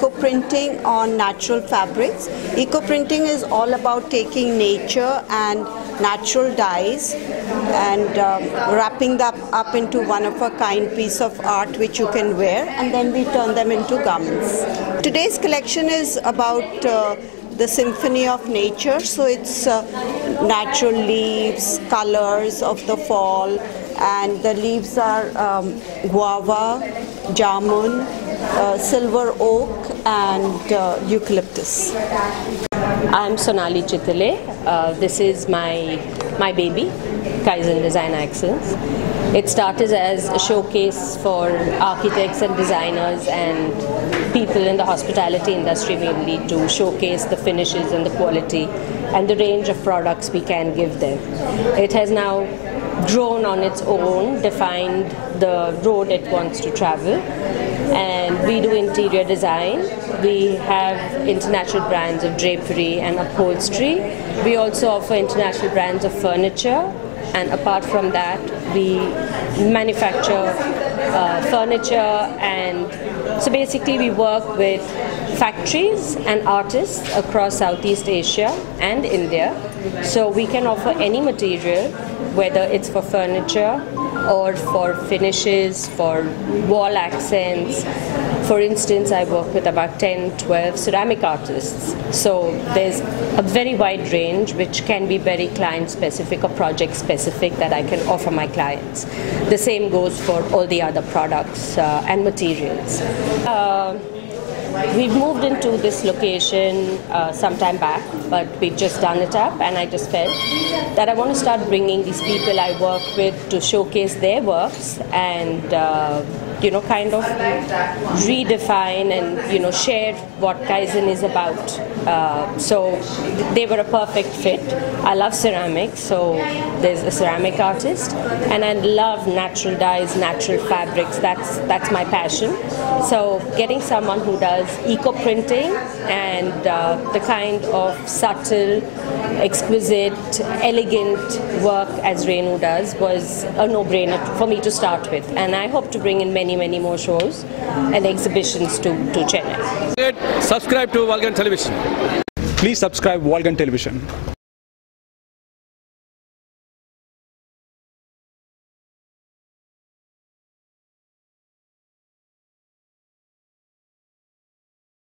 eco-printing on natural fabrics. Eco-printing is all about taking nature and natural dyes and wrapping them up into one-of-a-kind piece of art which you can wear, and then we turn them into garments. Today's collection is about the symphony of nature, so it's natural leaves, colors of the fall, and the leaves are guava, jamun, silver oak, and eucalyptus. I'm Sonali Chitale. This is my baby, Kaizen Design Excellence. It started as a showcase for architects and designers and people in the hospitality industry mainly, to showcase the finishes and the quality and the range of products we can give them. It has now grown on its own, defined the road it wants to travel, and we do interior design. We have international brands of drapery and upholstery. We also offer international brands of furniture, and apart from that we manufacture furniture, and so basically we work with factories and artists across Southeast Asia and India, so we can offer any material, whether it's for furniture or for finishes, for wall accents. For instance, I work with about 10-12 ceramic artists, so there's a very wide range which can be very client specific or project specific that I can offer my clients. The same goes for all the other products and materials. We've moved into this location some time back, but we've just done it up, and I just felt that I want to start bringing these people I work with to showcase their works and kind of redefine and share what Kaizen is about. So they were a perfect fit. I love ceramics, so there's a ceramic artist, and I love natural dyes, natural fabrics. That's my passion. So getting someone who does eco-printing and the kind of subtle, exquisite, elegant work as Renu does was a no-brainer for me to start with, and I hope to bring in many more shows and exhibitions to Chennai. Subscribe to Valgan Television. Please subscribe Valgan Television.